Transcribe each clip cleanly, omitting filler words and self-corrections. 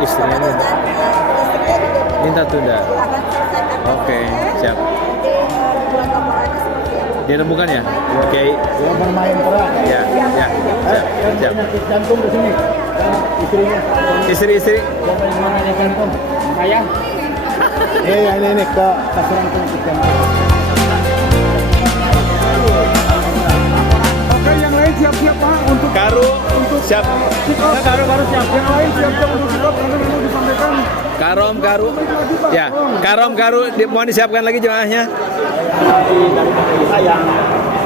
Istrinya minta tunda. Oke, siap. Dirembukan ya? Oke. Yang bermain peran. Ya, ya. Siap. Penyakit jantung di sini. Dan istrinya. Istri. Coba yang mana yang jantung? Saya. Ini ke sasaran penyakit jantung. Oke, yang lain siap-siap Pak untuk Karu siap. Karu siap. Yang lain siap-siap untuk siap karena dulu disampaikan. Karu. Ya, karu mohon disiapkan lagi jemaahnya. Dari kita yang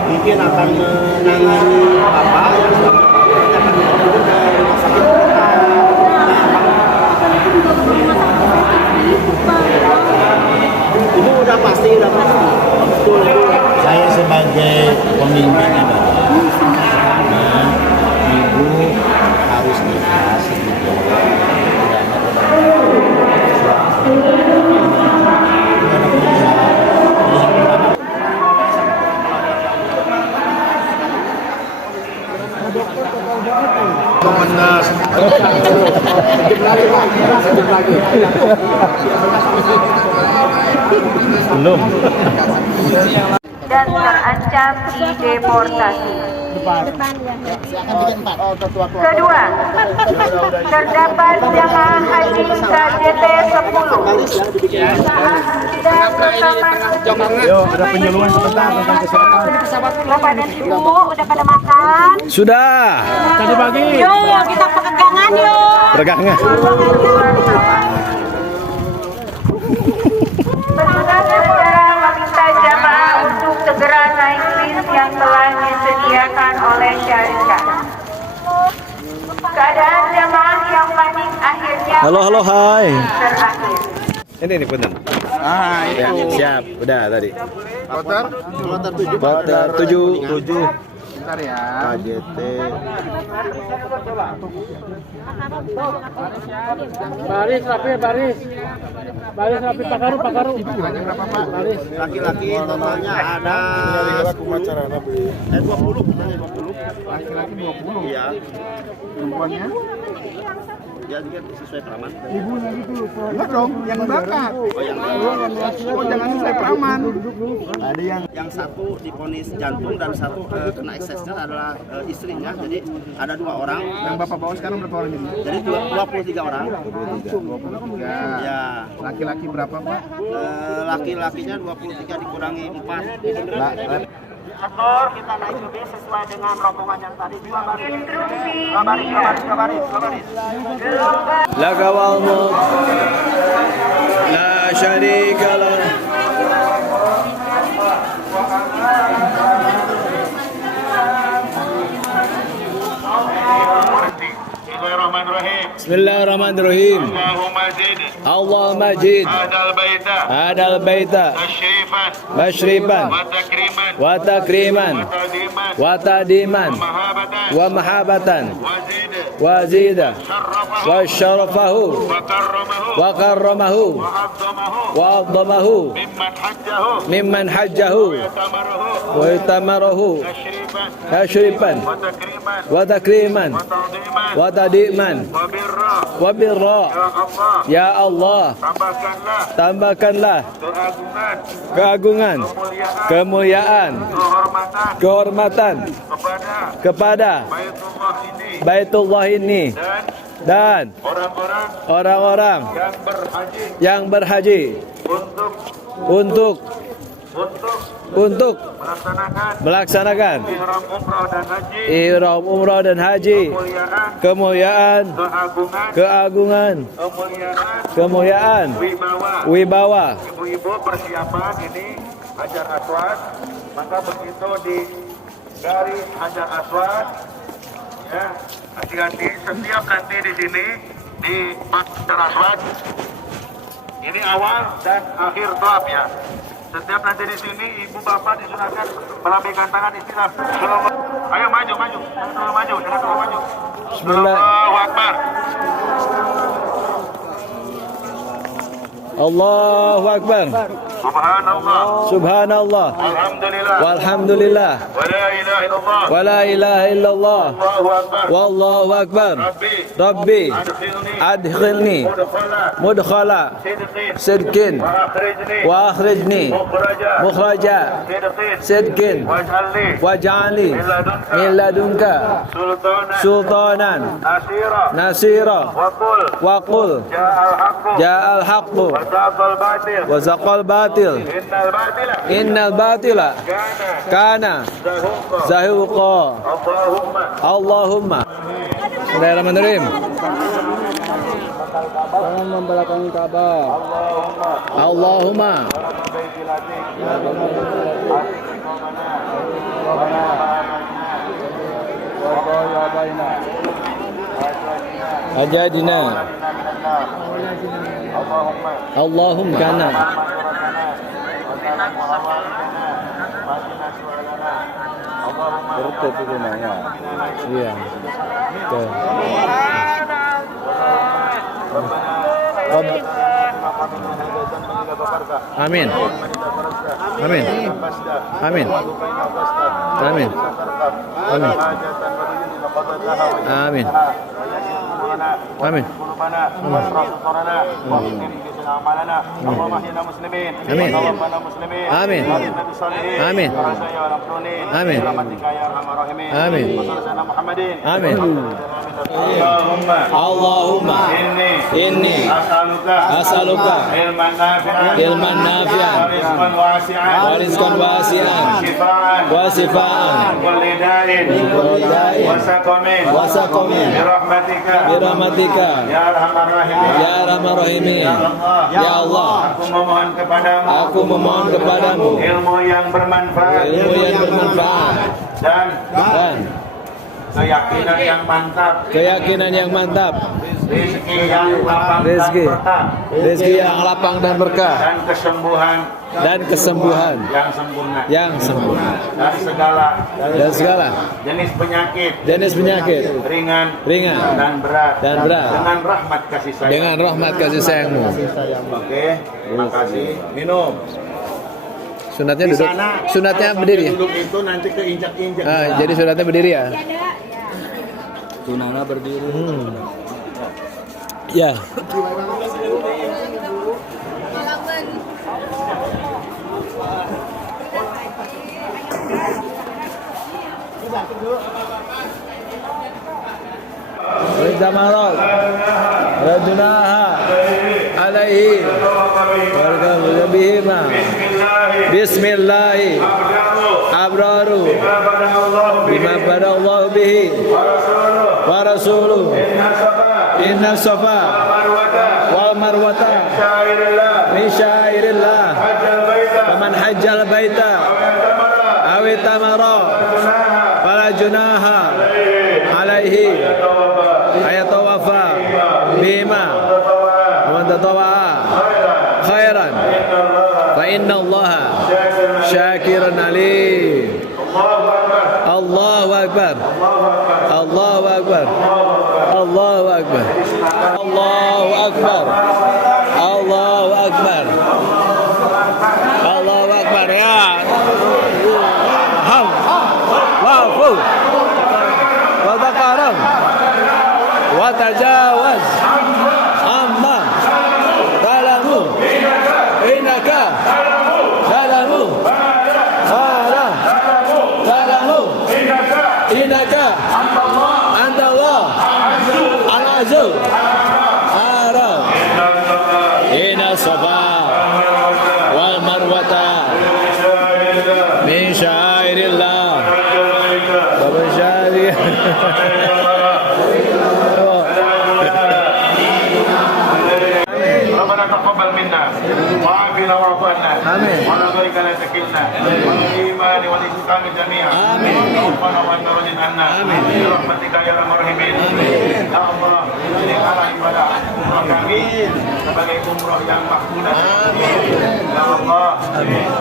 mungkin akan menangani Bapak yang itu udah pasti. Betul. Saya sebagai pemimpin karena ibu harus ikhlas Menas. Belum. Dan terancam dideportasi. Kedua, terdapat jemaah haji KJT 10 dan bersama. Ada penyuluhan sebentar tentang kesehatan. Bapak dan Ibu udah pada makan? Sudah. Tadi pagi. Yuk kita pegangan yuk. Pegangan. Petugas bandara meminta jamaah untuk segera naik bis yang telah disediakan oleh syarikat. Keadaan jamaah yang panik akhirnya Halo, hai. terakhir. Ini punten. Ya, siap. Udah tadi. Kloter 7. Bentar ya. KJT. Baris rapi Pak Karu. Berapa Pak? Baris. laki-laki totalnya ada 20. Laki-laki 20. Iya. Perempuannya? Ya juga sesuai praman. Ibunya gitu. Enggak dong, yang bakar. Oh, jangan sesuai praman. Ada Yang satu divonis jantung dan satu kena eksesnya adalah istrinya. Jadi ada 2 orang. yang Bapak bawa sekarang berapa orang ini? Jadi 23 orang. 23. Ya. Laki-laki berapa Pak? Laki-lakinya 23 dikurangi 4. Atur kita naik ke bis sesuai dengan rombongan yang tadi. Instruksi. Kabaris. Lakawal mulk la syarika lah. Bismillahirrahmanirrahim. Allahumma zid hadal baita masyrifan wa takriman wa tadiman wa mahabatan wa zida wa syarafahu wa karramahu wa azzamahu mimman hajjahu wa itamarahu tashrifan wa takriman wa tadiman wa birra. Ya Allah, tambahkanlah keagungan, kemuliaan, kehormatan kepada Baitullah ini dan orang-orang yang berhaji untuk melaksanakan ihram umrah dan haji, kemuliaan, keagungan, kemuliaan, wibawa. Ibu-ibu persiapan ini Hajar Aswad, maka begitu di garis Hajar Aswad, ya hati-hati setiap nanti di sini di Hajar Aswad ini awal dan akhir tawaf ya. Setiap nanti di sini ibu bapak disunahkan melambaikan tangan istilah. Ayo maju, jangan terlalu maju. Bismillah. Allahu Akbar. Allahu Akbar. Subhanallah. Subhanallah. Alhamdulillah. Walhamdulillah. Wa la ilaha illallah. Wa la ilaha illallah. Allahu akbar. Wallahu akbar. Rabbi. Rabbi Adkhilni. adkhilni Mudkhala. mudkhala Sidqin. sidqin Wa akhrijni. wa akhrijni Mukhraja. mukhraja Sidqin. sidqin Waj'alni. waj'alni min ladunka Sultanan. sultanan Nasira. nasira Wa qul. wa qul Ja'al haqqu. ja'al haqqu Wa zaqal batil. wa zaqal batil Innal batila. innal batila Kana. kana Zahuqa. zahuqa. Allahumma. Allahumma. Bismillahirrahmanirrahim. Jangan membelakangi Ka'bah. Allahumma ajadina Allahumma kana Tertutup itu namanya. iya betul. Rabb- Amin. Amin. Amin. Amin. Amin. Amin. Amin. Amin. Amin. Amin. Amin. Amin. Amin. Allahumma inni as'aluka ilman nafi'an wa rizqan wasi'an wa shifaan kulli da'in wa saqamin bi rahmatika ya arhamar rahimin ya Allah aku memohon kepadamu ilmu yang bermanfaat dan keyakinan yang mantap, keyakinan yang mantap, rezeki yang lapang rezeki dan berkah, rezeki yang lapang dan berkah, dan kesembuhan dan kesembuhan yang sempurna yang sempurna dan segala jenis penyakit ringan ringan dan berat dengan rahmat kasih sayang. dengan rahmat kasih sayangmu. Oke, terima kasih. Minum. Sunatnya Di duduk, sana, sunatnya kalau berdiri. sambil duduk itu nanti keinjak-injak. Jadi sunatnya berdiri ya. Tunana berdiri. Ya. Rizamarat Rajunaha Alaihi Warga bihima Bismillahi Abraru Bima pada Allah bihi Wa rasuluh Inna safa Wal marwata Min syairillah Faman hajjal baita Awit tamara Fala junaha Alaihi Ayatawafa Bima Wa tatawa'a Khairan Fa inna allaha Syakiran alim Allahu Akbar Allahu Akbar Allahu Akbar Allahu Akbar Allahu Akbar Allahu Akbar ya Ham Wafu Wa taqaram Wa tajawaz Amma Talamu Inaka Talamu Salah Talamu Inaka Anta Allah Al-Azu Arab Inna Safa Wal Marwata Min syairillah Wa syairillah ربنا تقبل منا وعافنا واعف عنا ولا ذلك لا تكلنا والايمان والاستقام جميعا ربنا وانت عنا برحمتك يا ارحم الراحمين ya Allah terimalah ibadah umrah kami sebagai umrah yang makbulah ya Allah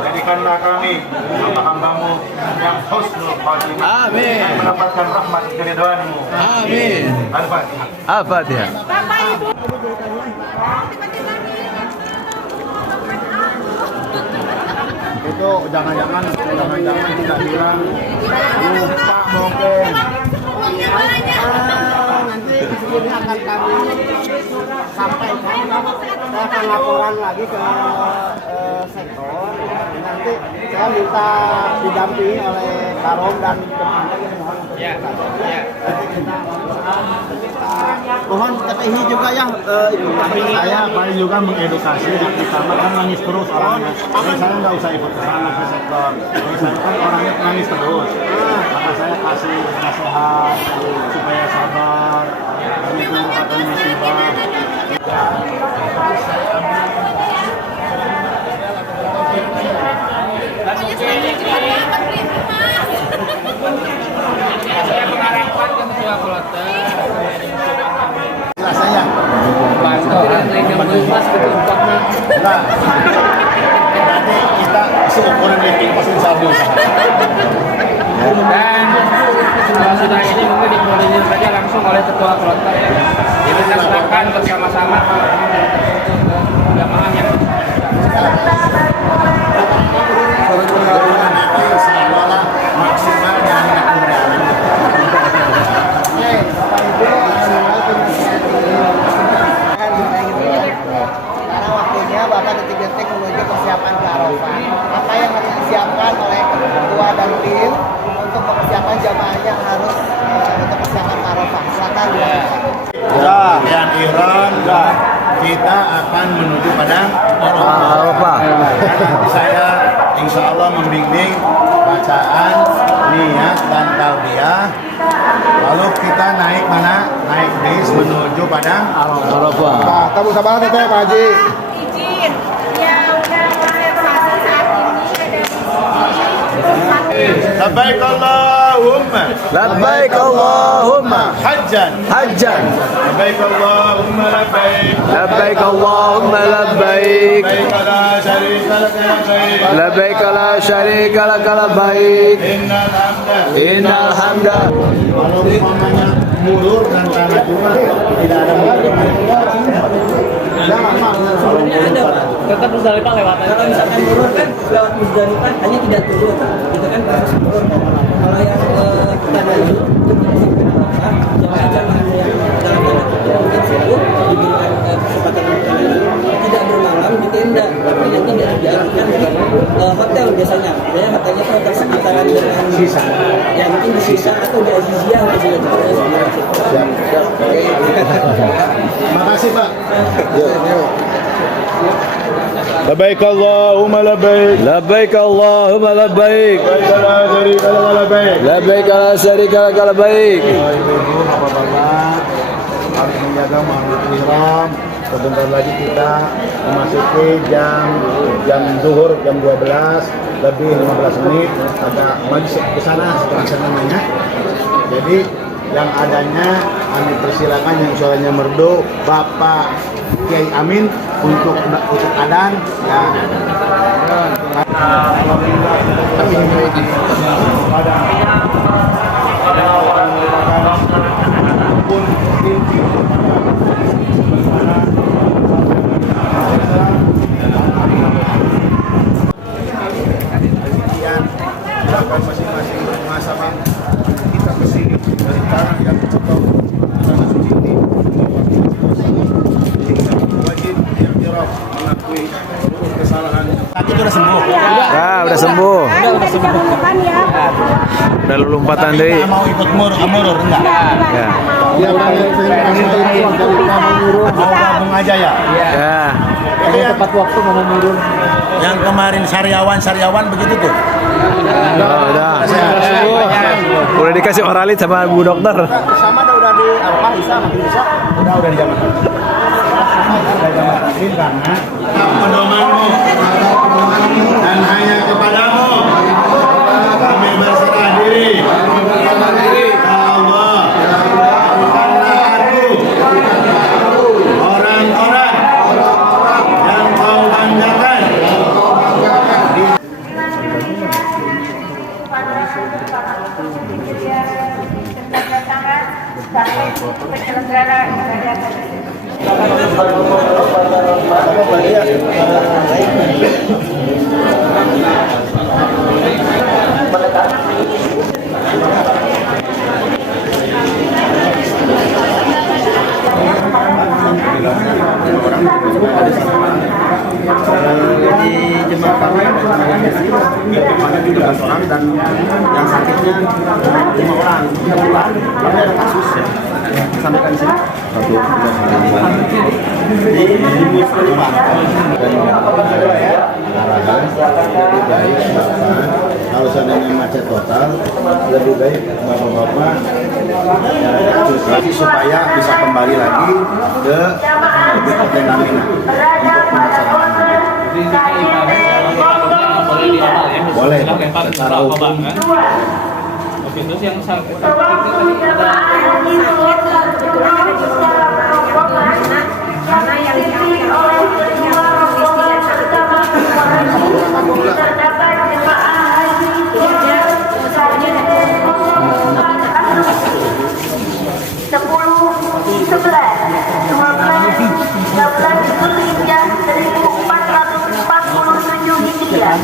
jadikanlah kami hamba-hambamu yang husnul khatimah mendapatkan rahmat keridhaanmu Amin. Al-Fatihah. Al-Fatihah. Bapak Ibu. itu jangan-jangan tidak bilang lupa mungkin. Nanti ini akan kami sampaikan, saya akan laporan lagi ke sektor. Nanti saya minta didampingi oleh Karom dan mohon mohon KTI juga ya saya paling juga mengedukasi sama kan nangis terus orangnya. Jadi saya nggak usah ikut sana ke sektor. Jadi saya kan orangnya nangis terus. Maka saya kasih nasihat supaya sabar. Dan itu merupakan musibah. Saya mengharapkan ke ketua kloter Saya bantu naik yang meluas ke tempatnya. enggak. Nanti kita seukuran rating pas insya Dan kalau sudah ini mungkin dikoordinir saja langsung oleh ketua kloter ya. Jadi kita serahkan bersama-sama jamaah yang maksimal dan karena waktunya Bapak detik-detik menuju persiapan ke Arafah. Apa yang harus disiapkan oleh ketua dan tim untuk persiapan jamaahnya harus untuk persiapan ke Arafah. Silakan ya. Dan Iran kita akan menuju Padang Arafah. Nanti saya insya Allah membimbing bacaan, niat dan talbiyah. Lalu kita naik mana? Naik bis menuju Padang Arafah. Nah, tamu sabar nih Pak Haji. Izin yang renovasi saat ini Labbaik Allahumma. Labbaik Allahumma Hajjan. hajjan. Labbaik Allahumma labbaik. Labbaik Allahumma labbaik. Labbaik la syarika lak Labbaik la syarika lak labbaik. Innal hamda. Kalau umpamanya mundur dan karena cuma tidak ada mundur. tetap Musdalifah lewat aja. Kalau misalkan turun kan lewat Musdalifah hanya tidak turun, itu kan harus turun. Kalau yang kita maju untuk menyisipkan Arafah, jamaah-jamaah yang dalam tanda kutip mungkin sibuk diberikan kesempatan untuk tidak bermalam di tenda, tapi nanti diarahkan ke hotel biasanya. Ya hotelnya tuh hotel sekitaran dengan sisa, ya mungkin di sisa atau di Aziziyah bisa juga. Makasih Pak. Labbaik Allahumma labbaik. Labbaik Allahumma labbaik. Labbaik la syarika lak labbaik. Labbaik la syarika lak labbaik. Ibu-ibu, bapak-bapak harus menjaga ma'ruf ihram. Sebentar lagi kita memasuki jam zuhur, jam 12 lebih 15 menit. Agak maju ke sana setelah saya namanya. Jadi yang adanya kami persilakan yang suaranya merdu Bapak Kiai Amin untuk adan ya. Alhamdulillah kami pada pun inti silakan masing-masing sama kita kesini dari tanah yang cepat tanah suci ini wajib i'tiraf mengakui kesalahan. Itu udah sembuh. Ah, udah sembuh. Udah lompatan deui. Mau ikut murur enggak? Ya. Dia mau gabung aja ya. Ya. Jadi tepat waktu mau murur. Yang kemarin Saryawan begitu tuh. Udah. Udah dikasih oralit sama Bu Dokter. Sama udah di apa bisa makin bisa. Udah di zaman. Karena pedomanmu dan hanya kepadamu kami berserah diri ya Allah. Bukanlah aku orang-orang yang kau banggakan. penyelenggara ibadah haji. Baik. orang dan yang sakitnya 5 orang. Ini ada kasus ya. Sampaikan di sini. Di Musdalifah. Lebih baik kalau seandainya macet total, lebih baik bapak-bapak antisipasi supaya bisa kembali lagi ke tenda Mina untuk melaksanakan. Boleh secara hukum. Oke, terus yang sakit karena yang oleh kedua rombongan bersama terdapat jemaah haji yang usahanya 10, 11, 12, 13 Zulhijjah 1447 Hijriah.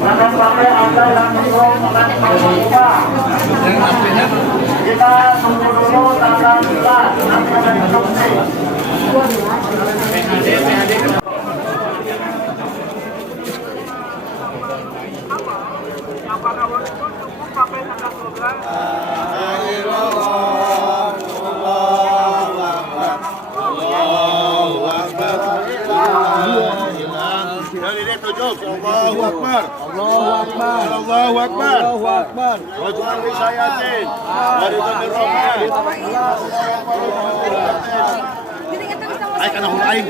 Jangan sampai ada yang belum mengajukan. Kita tunggu dulu tanggal 4, nanti ada instruksi. Allahu Akbar. Allahu Akbar. Allahu Akbar. Allahu Akbar. Wajman risayatin. Waridan Rahman. Ay kana hulay.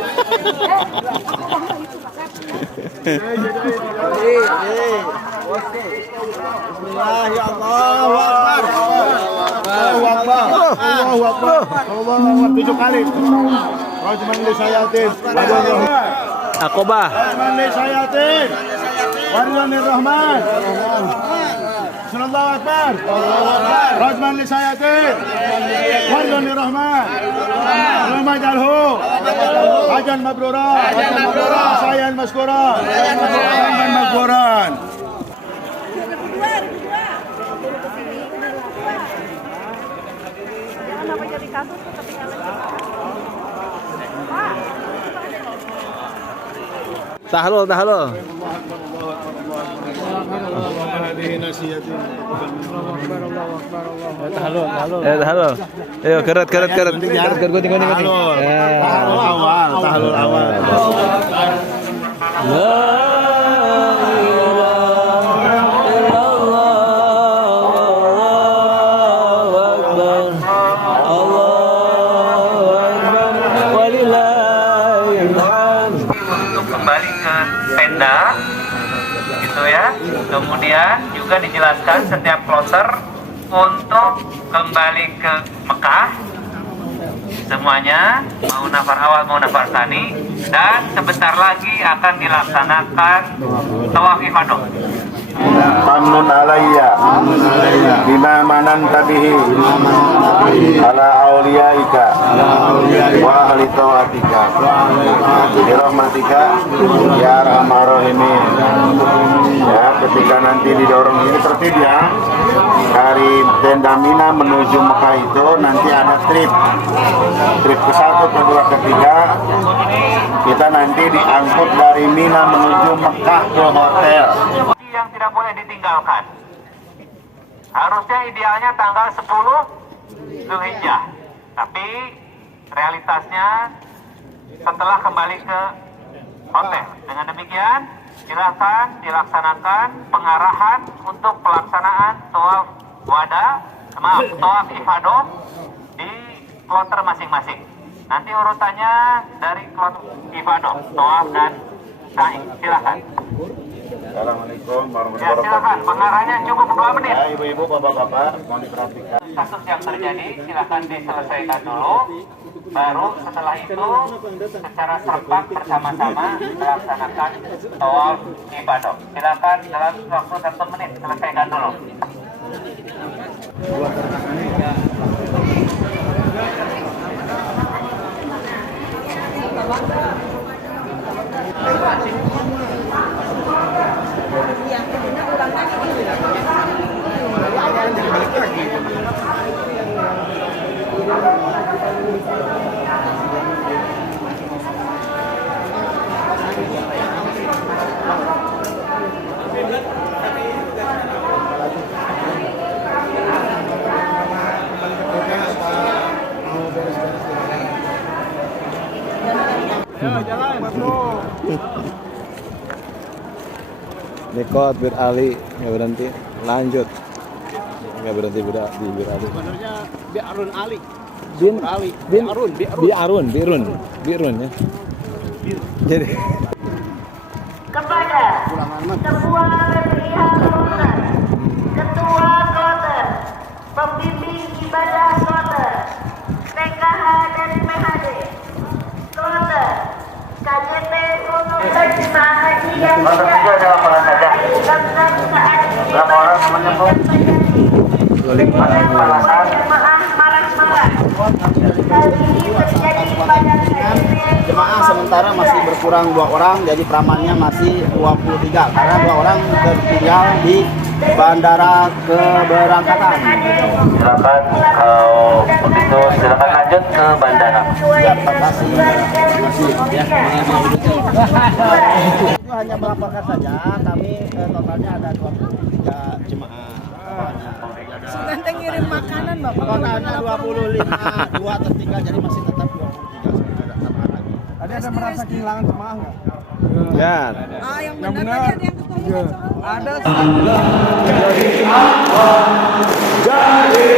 Bismillah ya Allahu Akbar. Allahu Akbar. Allahu Akbar. Allahu Akbar 7 kali. Wajman risayatin. Waridan Rahman. Aqobah. Rahman risayatin. Waridan Rahman. Sallallahu Akbar. Rahman risayatin. Waridan Rahman. Rahman jalhu. Hajan mabruran. Sayan maskuran. Sayan maskuran. Kenapa jadi kasus ketinggalan Tahlul. Tahlul. Ayo keret. Gunting. Tahlul awal. untuk kembali ke tenda gitu ya. Kemudian juga dijelaskan setiap kloter untuk kembali ke Mekah semuanya, mau nafar awal mau nafar tsani, dan sebentar lagi akan dilaksanakan tawaf ifadah. Mamnun alayya bima mananta bihi ala auliyaika wa ahli taatika bi rahmatika ya arhamar rahimin. Ya, ketika nanti didorong ini tertib ya, dari tenda Mina menuju Mekah itu nanti ada trip ke-1, ke-2, ke-3. Kita nanti diangkut dari Mina menuju Mekah ke hotel. Yang tidak boleh ditinggalkan. Harusnya idealnya tanggal 10 Zulhijjah. Tapi realitasnya setelah kembali ke hotel. Dengan demikian, silakan dilaksanakan pengarahan untuk pelaksanaan tawaf tawaf ifadah di kloter masing-masing. Nanti urutannya dari kloter ifadah, tawaf dan sa'i. Silakan. Assalamualaikum warahmatullahi Ya, silakan. wabarakatuh. Pengarahnya cukup 2 menit. Ya, ibu-ibu, bapak-bapak, mohon diperhatikan. Kasus yang terjadi silakan diselesaikan dulu, baru setelah itu secara serempak bersama-sama melaksanakan tawaf ibadah. Silakan dalam waktu 1 menit selesaikan dulu. Nikot Bir Ali nggak berhenti, lanjut nggak berhenti di Bir Ali. Sebenarnya Bi'arun Ali. Bin Ali. Bin Bi'arun. Birun ya. Jadi Kepada Ketua Pemilihan Kloter, Ketua Kloter, Pembimbing Ibadah Kloter, PKH dan PHD Kloter, KJP untuk jemaah haji yang Berapa orang menyebut? jemaah marah-marah. Kali ini terjadi pada Jemaah sementara masih berkurang 2 orang, jadi pramannya masih 23 karena 2 orang tertinggal di bandara keberangkatan. Silakan kalau begitu silakan lanjut ke bandara. Ya, terima kasih. Itu hanya melaporkan saja, kami totalnya ada 23 jemaah. Sudah ngirim makanan Bapak. Totalnya 25, 2 tertinggal jadi masih tetap 23 sebenarnya tambahan lagi. Tadi ada merasa kehilangan jemaah nggak? ya. Yang benar tadi ada yang ketua ada. Jadi